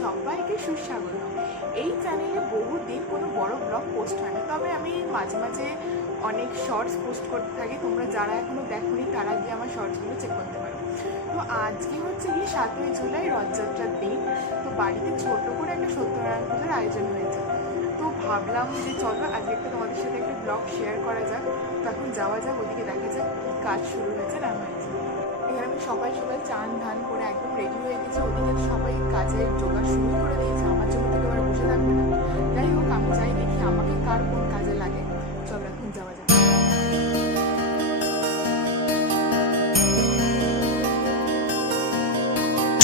সবাইকে সুস্বাগত। এই চ্যানেলে বহুদিন কোনো বড় ব্লগ পোস্ট হয় না, তবে আমি মাঝে মাঝে অনেক শর্টস পোস্ট করতে থাকি। তোমরা যারা এখনও দেখোনি তারা গিয়ে আমার শর্টসগুলো চেক করতে পারো। তো আজকে হচ্ছে কি 7ই জুলাই, রথযাত্রার দিন। তো বাড়িতে ছোট করে একটা সত্যনারায়ণ পুজোর আয়োজন হয়েছে। তো ভাবলাম যে চলো আজকে একটা তোমাদের সাথে একটা ব্লগ শেয়ার করা যাক। তো এখন যাওয়া যাক, ওদিকে দেখা যাক কী কাজ শুরু হয়েছে না হয়েছে। এখানে আমি সবাই চান ধান করে একদম রেডি হয়ে গেছি। ওদিকে সবাই কাজের জোগাড় শুরু করে দিয়েছে, আমার জন্য তো এবার বসে থাকবে না। যাই হোক, আমি চাই দেখি আমাকে কার কোন কাজে লাগে। চলো এখন যাওয়া যাক।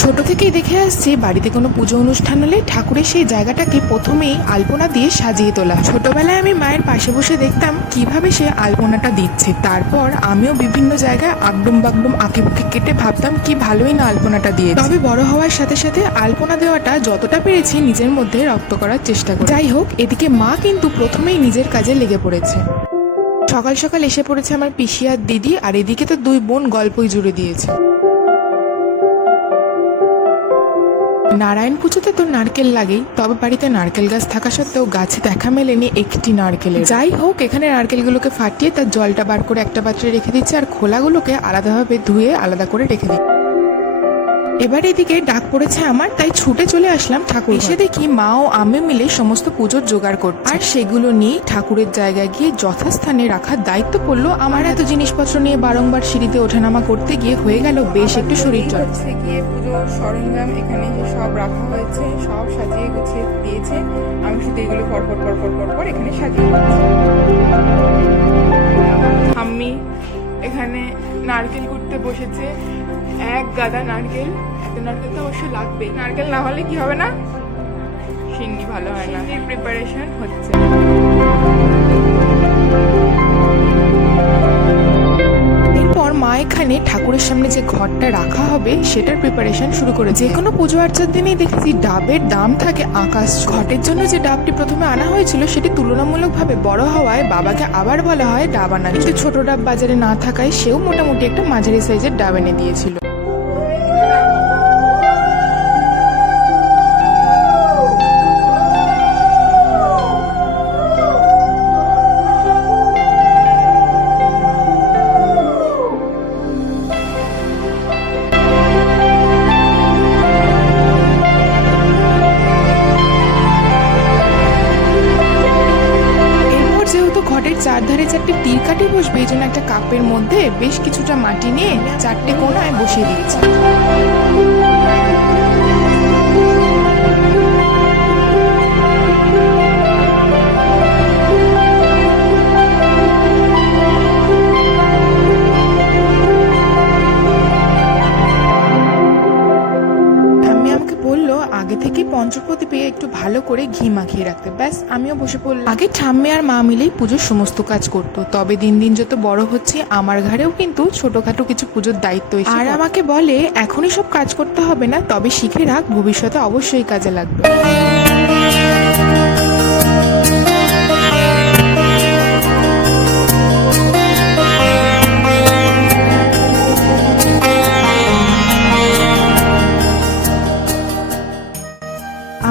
ছোট থেকেই দেখে আসছি বাড়িতে কোনো পুজো অনুষ্ঠান হলে ঠাকুরের সেই জায়গাটাকে প্রথমেই আলপনা দিয়ে সাজিয়ে তোলা। ছোটবেলায় আমি মায়ের পাশে বসে দেখতাম কিভাবে সে আলপনাটা দিচ্ছে। তারপর আমিও বিভিন্ন জায়গায় আগডুম বাগডুম আঁকে বুকে কেটে ভাবতাম কি ভালোই না আলপনাটা দিয়ে। তবে বড় হওয়ার সাথে সাথে আলপনা দেওয়াটা যতটা পেরেছি নিজের মধ্যে রপ্ত করার চেষ্টা করি। যাই হোক, এদিকে মা কিন্তু প্রথমেই নিজের কাজে লেগে পড়েছে। সকাল সকাল এসে পড়েছে আমার পিসি আর দিদি, আর এদিকে তো দুই বোন গল্পই জুড়ে দিয়েছে। নারায়ণ পুজোতে তো নারকেল লাগেই, তবে বাড়িতে নারকেল গাছ থাকা সত্ত্বেও গাছে দেখা মেলেনি একটি নারকেলের। যাই হোক, এখানে নারকেলগুলোকে ফাটিয়ে তার জলটা বার করে একটা পাত্রে রেখে দিচ্ছে, আর খোলাগুলোকে আলাদাভাবে ধুয়ে আলাদা করে রেখে দিচ্ছে। এবার এদিকে ডাক পড়েছে আমার, তাই ছুটে চলে আসলাম ঠাকুর। এসে দেখি মা ও আমি মিলে সমস্ত পুজোর জোগাড় করছে, আর সেগুলো নিয়ে ঠাকুরের জায়গায় গিয়ে যথাস্থানে রাখার দায়িত্ব পড়লো আমার। এত জিনিসপত্র নিয়ে বারংবার সিঁড়িতে ওঠানামা করতে গিয়ে হয়ে গেল বেশ একটু শরীর চর্চা। গিয়ে পুজোর সরঞ্জাম এখানে সব রাখা হয়েছে, সব সাজিয়ে গুছিয়ে দিয়েছে। আমি শুধু এগুলো পর এখানে সাজিয়ে আমি এখানে নারকেল কুটতে বসেছে। এক গাদা নারকেল, এত নারকেল তো অবশ্যই লাগবেই। নারকেল না হলে কি হবে না, সিন্নি ভালো হয় না। প্রিপারেশন হচ্ছে। এরপর মা এখানে ঠাকুরের সামনে যে ঘরটা রাখা হবে সেটার প্রিপারেশন শুরু করে। যে কোনো পুজো আর্চার দিনেই দেখেছি ডাবের দাম থাকে আকাশ। ঘটের জন্য যে ডাবটি প্রথমে আনা হয়েছিল সেটি তুলনামূলকভাবে বড় হওয়ায় বাবাকে আবার বলা হয় ডাব আনা। কিন্তু ছোট ডাব বাজারে না থাকায় সেও মোটামুটি একটা মাঝারি সাইজের ডাব এনে দিয়েছিল। ঘটের চারধারে চারটে তীর কাঠি বসবে, এই জন্য একটা কাপের মধ্যে বেশ কিছুটা মাটি নিয়ে চারটে কোণায় বসিয়ে দিয়েছি। আগে থেকে পঞ্চপ্রদীপে একটু ভালো করে ঘি মাখিয়ে রাখতে। ব্যাস, আমিও বসে পড়লাম। আগে ঠাম্মি আর মা মিলেই পুজোর সমস্ত কাজ করতো, তবে দিন দিন যত বড় হচ্ছে আমার ঘরেও কিন্তু ছোটখাটো কিছু পুজোর দায়িত্ব এসে আর আমাকে বলে এখনই সব কাজ করতে হবে না, তবে শিখে রাখ, ভবিষ্যতে অবশ্যই কাজে লাগবে।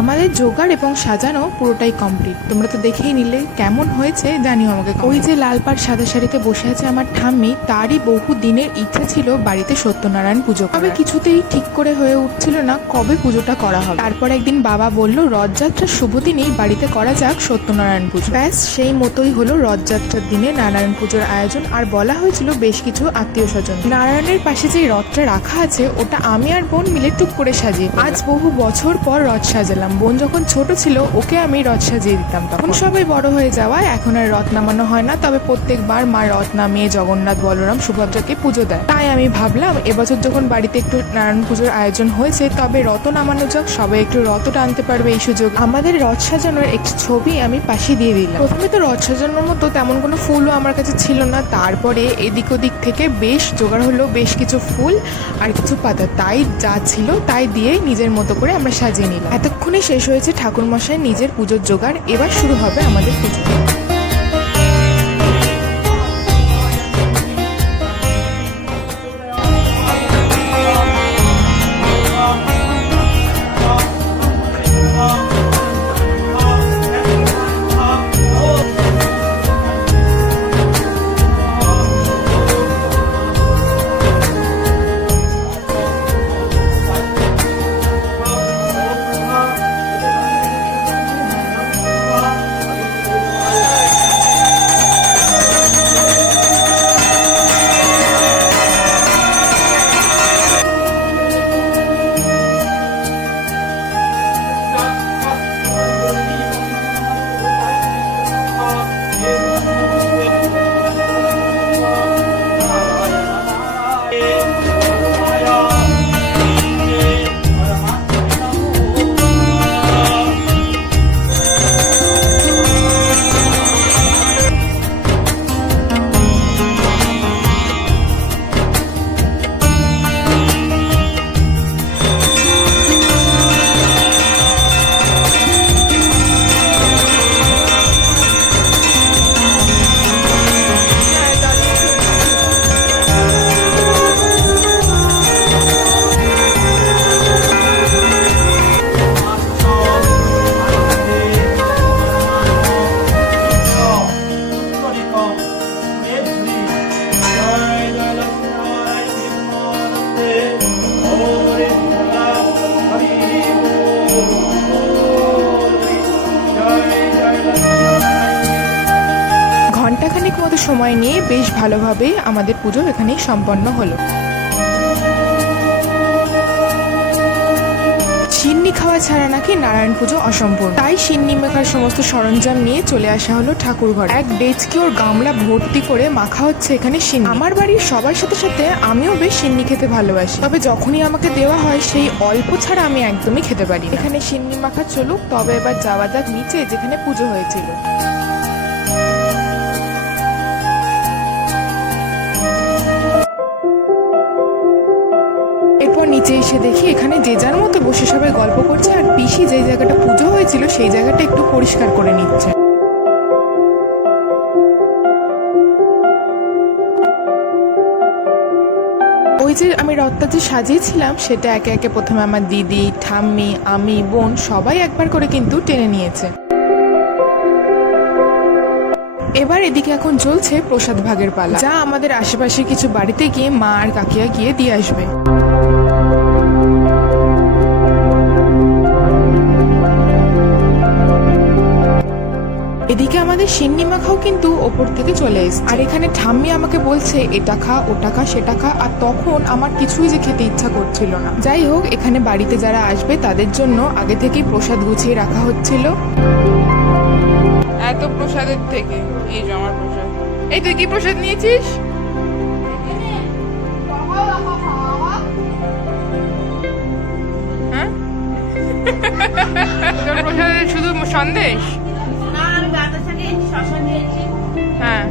আমাদের জোগাড় এবং সাজানো পুরোটাই কমপ্লিট। তোমরা তো দেখেই নিলে কেমন হয়েছে জানিও আমাকে। ওই যে লাল পাড় সাদা শাড়িতে বসে আছে আমার ঠাম্মি, তারই বহু দিনের ইচ্ছা ছিল বাড়িতে সত্যনারায়ণ পুজো, তবে কিছুতেই ঠিক করে হয়ে উঠছিল না কবে পুজোটা করা হবে। তারপর একদিন বাবা বলল রথযাত্রার শুভ দিনেই বাড়িতে করা যাক সত্যনারায়ণ পুজো। ব্যাস, সেই মতোই হলো রথযাত্রার দিনে নারায়ণ পুজোর আয়োজন। আর বলা হয়েছিল বেশ কিছু আত্মীয় স্বজন। নারায়ণের পাশে যে রথটা রাখা আছে ওটা আমি আর বোন মিলে টুক করে সাজিয়ে আজ বহু বছর পর রথ সাজালাম। বোন যখন ছোট ছিল ওকে আমি রথ সাজিয়ে দিতাম, তখন সবাই বড় হয়ে যাওয়ায় এখন আর রথ নামানো হয় না। তবে প্রত্যেকবার মা রথ নামিয়ে জগন্নাথ বলরাম সুভদ্রাকে পুজো দেয়। তাই আমি ভাবলাম এবছর যখন বাড়িতে একটু নারায়ণ পুজোর আয়োজন হয়েছে তবে রথ নামানো যাক, সবাই একটু রথ টানতে পারবে এই সুযোগ। আমাদের রথ সাজানোর একটি ছবি আমি পাশে দিয়ে দিলাম। প্রথমে তো রথ সাজানোর মতো তেমন কোনো ফুলও আমার কাছে ছিল না, তারপরে এদিক ওদিক থেকে বেশ জোগাড় হলো বেশ কিছু ফুল আর কিছু পাতা, তাই যা ছিল তাই দিয়ে নিজের মতো করে আমরা সাজিয়ে নিলাম। এতক্ষণে শেষ হয়েছে ঠাকুরমশাই নিজের পুজোর জোগাড়। এবার শুরু হবে আমাদের পুজো। বেশ ভালোভাবেই আমাদের পুজো এখানেই সম্পন্ন হলো। সিন্নি খাওয়া ছাড়া নাকি নারায়ণ পুজো অসম্পূর্ণ, তাই সিন্নি মাখার সমস্ত সরঞ্জাম নিয়ে চলে আসা হলো ঠাকুর ঘর। এক ডেচকি ওর গামলা ভর্তি করে মাখা হচ্ছে এখানে সিন্নি। আমার বাড়ির সবার সাথে সাথে আমিও বেশ সিন্নি খেতে ভালোবাসি, তবে যখনই আমাকে দেওয়া হয় সেই অল্প ছাড়া আমি একদমই খেতে পারি। এখানে সিন্নি মাখা চলুক, তবে এবার যাওয়া যাক নিচে যেখানে পুজো হয়েছিল। এরপর নিচে এসে দেখি এখানে যে যার মতো বসে সবাই গল্প করছে, আর পিসি যে জায়গাটা পুজো হয়েছিল সেই জায়গাটা একটু পরিষ্কার করে নিচ্ছে। ওই যে আমি রথটা যে সাজিয়েছিলাম সেটা একে একে প্রথমে আমার দিদি, ঠাম্মি, আমি, বোন সবাই একবার করে কিন্তু টেনে নিয়েছে। এবার এদিকে এখন চলছে প্রসাদ ভাগের পালা, যা আমাদের আশেপাশে কিছু বাড়িতে গিয়ে মা আর কাকিয়া গিয়ে দিয়ে আসবে। এদিকে আমাদের সিন্নি মাখাও কিন্তু ওপর থেকে চলে এসেছে, আর এখানে ঠাম্মি আমাকে বলছে এটা খা, ওটা খা, সেটা খা, আর তখন আমার কিছুই যে খেতে ইচ্ছা করছিল না। যাই হোক, এখানে বাড়িতে যারা আসবে তাদের জন্য আগে থেকেই প্রসাদ গুছিয়ে রাখা হচ্ছিল। এত প্রসাদের থেকে এই যে আমার প্রসাদ। এই তুই কি প্রসাদ নিয়েছিস? হ্যাঁ, তোর প্রসাদে শুধু সন্দেশ? হ্যাঁ।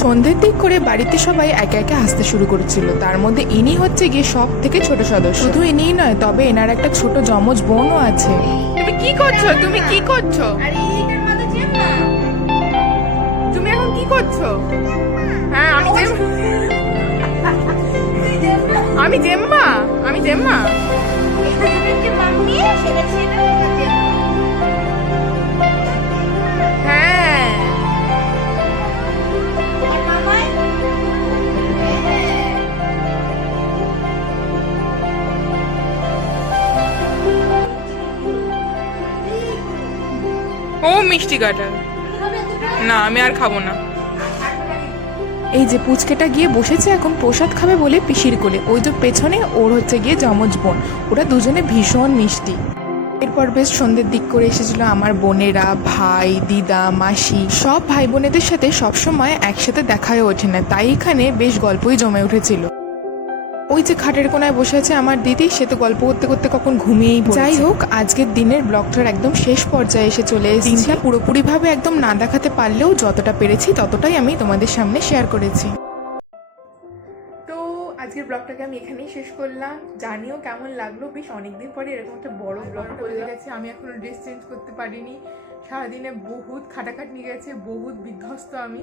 সন্ধ্যের দিক করে বাড়িতে সবাই একে একে হাসতে শুরু করেছিল, তার মধ্যে ইনি হচ্ছে গিয়ে সব থেকে ছোট সদস্য। শুধু ইনিই নয়, তবে এনার একটা ছোট যমজ বোনও আছে। তুমি কি করছো? তুমি কি করছো? তুমি এখন কি করছো? হ্যাঁ, আমি জেম্মা। আমি জেম্মা। হ্যাঁ, ও মিষ্টি কাটা না, আমি আর খাবো না। এই যে পুচকেটা গিয়ে বসেছে এখন প্রসাদ খাবে বলে পিসির কোলে। ওই যে পেছনে ওর হচ্ছে গিয়ে যমজ বোন, ওরা দুজনে ভীষণ মিষ্টি। এরপর বেশ সন্ধ্যের দিক করে এসেছিল আমার বোনেরা, ভাই, দিদা, মাসি। সব ভাই বোনেদের সাথে সবসময় একসাথে দেখা হয়ে ওঠে না, তাই এখানে বেশ গল্পই জমে উঠেছিল। ওই যে খাটের কোনায় বসে আছে আমার দিদি, সে তো গল্প করতে করতে কখন ঘুমিয়েই পড়েছে। যাই হোক, আজকের দিনের ব্লগটার একদম শেষ পর্যায়ে এসে চলে এসেছি। দিনটা পুরোপুরিভাবে একদম না দেখাতে পারলেও যতটা পেরেছি ততটাই আমি তোমাদের সামনে শেয়ার করেছি। তো আজকের ব্লগটাকে আমি এখানেই শেষ করলাম। জানিও কেমন লাগলো। বেশ অনেকদিন পরে এরকম একটা বড় ব্লগ হয়ে গেছে। আমি এখনো ড্রেস চেঞ্জ করতে পারিনি, সারাদিনে বহুত খাটাখাটনি গেছে, বহুত বিধ্বস্ত আমি।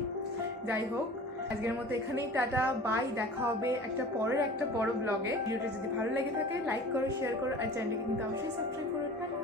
যাই হোক, আজকের মতো এখানেই টাটা, বাই। দেখা হবে একটা পরের একটা বড় ব্লগে। ভিডিওটা যদি ভালো লেগে থাকে লাইক করো, শেয়ার করো, আর চ্যানেলকে কিন্তু অবশ্যই সাবস্ক্রাইব করো। টাটা।